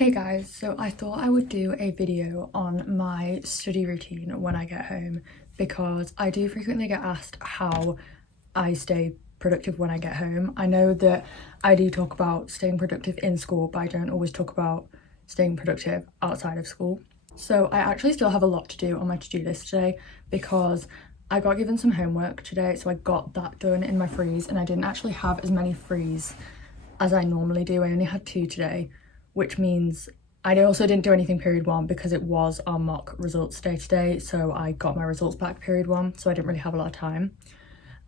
Hey guys, so I thought I would do a video on my study routine when I get home because I do frequently get asked how I stay productive when I get home. I know that I do talk about staying productive in school, but I don't always talk about staying productive outside of school. So I actually still have a lot to do on my to-do list today because I got given some homework today, so I got that done in my freeze, and I didn't actually have as many frees as I normally do. I only had 2 today, which means I also didn't do anything period 1 because it was our mock results day today, so I got my results back period 1, so I didn't really have a lot of time.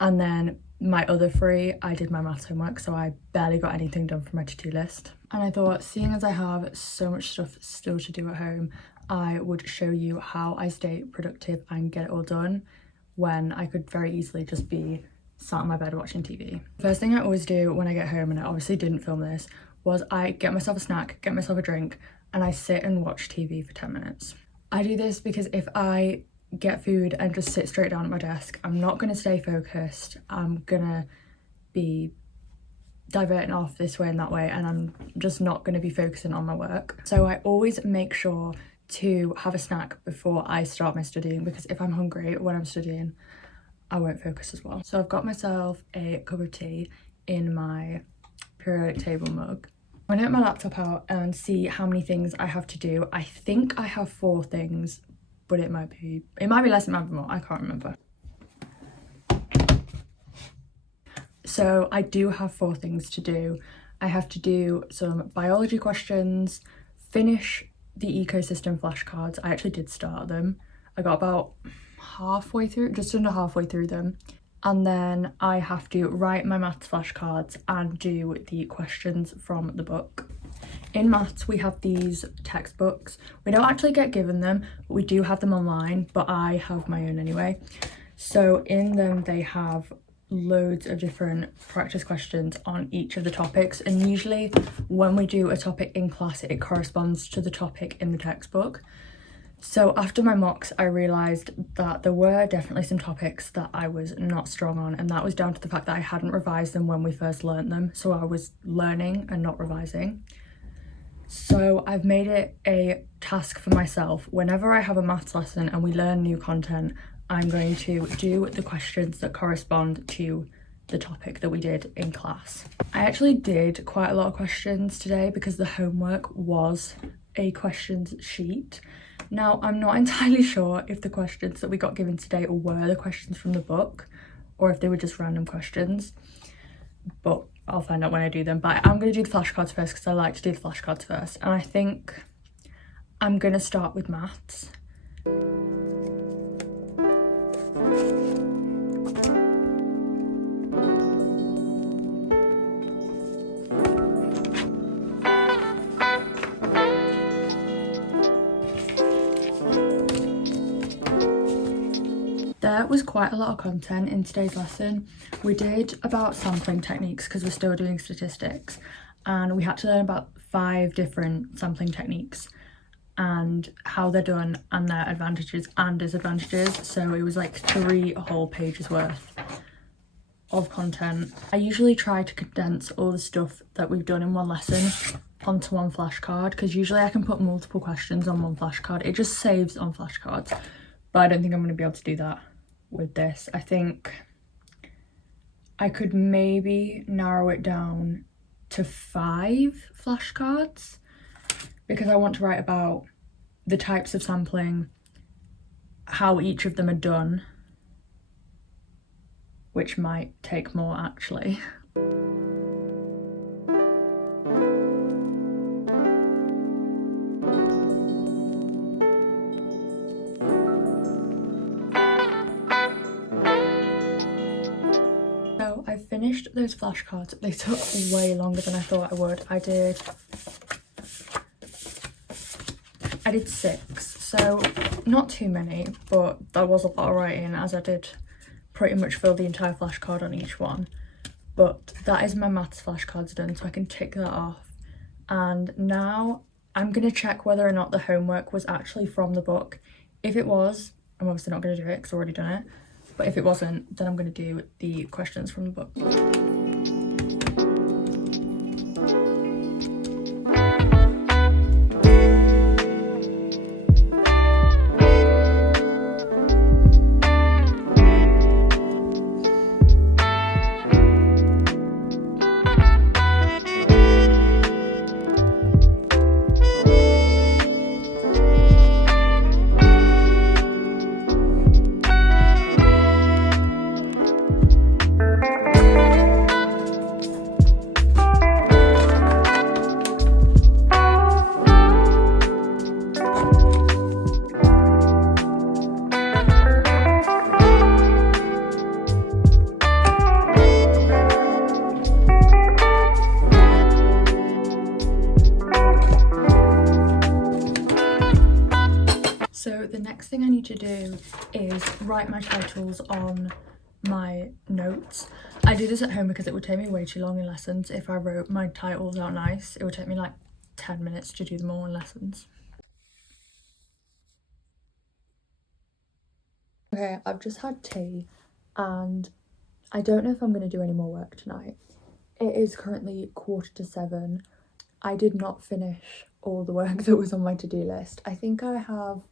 And then my other 3, I did my maths homework, so I barely got anything done for my to-do list. And I thought, seeing as I have so much stuff still to do at home, I would show you how I stay productive and get it all done when I could very easily just be sat on my bed watching TV. First thing I always do when I get home, and I obviously didn't film this, was I get myself a snack, get myself a drink, and I sit and watch TV for 10 minutes. I do this because if I get food and just sit straight down at my desk, I'm not going to stay focused. I'm going to be diverting off this way and that way, and I'm just not going to be focusing on my work. So I always make sure to have a snack before I start my studying, because if I'm hungry when I'm studying, I won't focus as well. So I've got myself a cup of tea in my periodic table mug. I'm gonna get my laptop out and see how many things I have to do. I think I have 4 things, but it might be less, it might be more, I can't remember. So I do have 4 things to do. I have to do some biology questions, finish the ecosystem flashcards. I actually did start them. I got about halfway through, just under halfway through them. And then I have to write my maths flashcards and do the questions from the book. In maths, we have these textbooks. We don't actually get given them, but we do have them online, but I have my own anyway. So in them, they have loads of different practice questions on each of the topics. And usually when we do a topic in class, it corresponds to the topic in the textbook. So after my mocks, I realised that there were definitely some topics that I was not strong on, and that was down to the fact that I hadn't revised them when we first learnt them. So I was learning and not revising. So I've made it a task for myself. Whenever I have a maths lesson and we learn new content, I'm going to do the questions that correspond to the topic that we did in class. I actually did quite a lot of questions today because the homework was a questions sheet. Now, I'm not entirely sure if the questions that we got given today were the questions from the book or if they were just random questions, but I'll find out when I do them. But I'm going to do the flashcards first because I like to do the flashcards first, and I think I'm going to start with maths. There was quite a lot of content in today's lesson. We did about sampling techniques because we're still doing statistics, and we had to learn about 5 different sampling techniques and how they're done and their advantages and disadvantages. So it was like 3 whole pages worth of content. I usually try to condense all the stuff that we've done in one lesson onto one flashcard, because usually I can put multiple questions on one flashcard. It just saves on flashcards, but I don't think I'm going to be able to do that with this. I think I could maybe narrow it down to 5 flashcards because I want to write about the types of sampling, how each of them are done, which might take more actually. So I finished those flashcards. They took way longer than I thought I would. I did 6, so not too many, but there was a lot of writing as I did pretty much fill the entire flashcard on each one. But that is my maths flashcards done, so I can tick that off. And now I'm going to check whether or not the homework was actually from the book. If it was, I'm obviously not going to do it because I've already done it. But if it wasn't, then I'm going to do the questions from the book. So the next thing I need to do is write my titles on my notes. I do this at home because it would take me way too long in lessons. If I wrote my titles out nice, it would take me like 10 minutes to do them all in lessons. Okay, I've just had tea and I don't know if I'm going to do any more work tonight. It is currently 7:15. I did not finish all the work that was on my to-do list. I think I have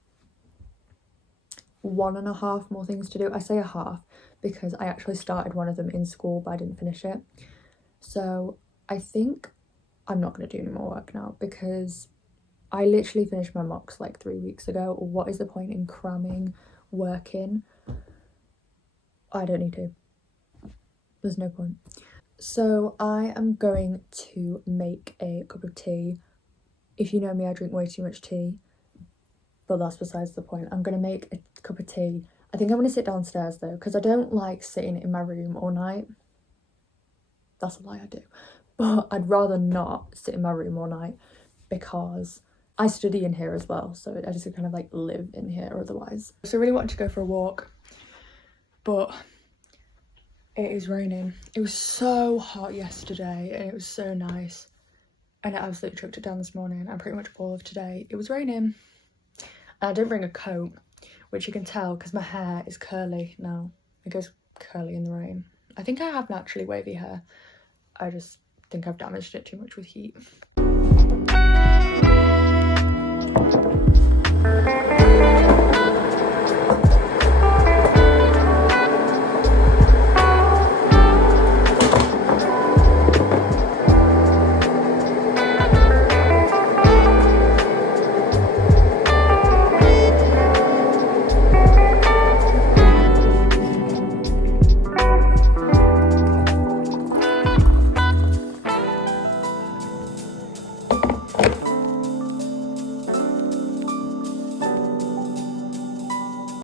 1.5 more things to do. I say a half because I actually started one of them in school but I didn't finish it. So I think I'm not going to do any more work now because I literally finished my mocks like 3 weeks ago. What is the point in cramming work in? I don't need to. There's no point. So I am going to make a cup of tea. If you know me, I drink way too much tea, but that's besides the point. I'm going to make a cup of tea. I think I'm going to sit downstairs though, because I don't like sitting in my room all night. That's a lie, I do. But I'd rather not sit in my room all night because I study in here as well. So I just kind of like live in here otherwise. So I really wanted to go for a walk, but it is raining. It was so hot yesterday and it was so nice. And it absolutely chucked it down this morning and pretty much all of today. It was raining. And I didn't bring a coat, which you can tell because my hair is curly now. It goes curly in the rain. I think I have naturally wavy hair. I just think I've damaged it too much with heat.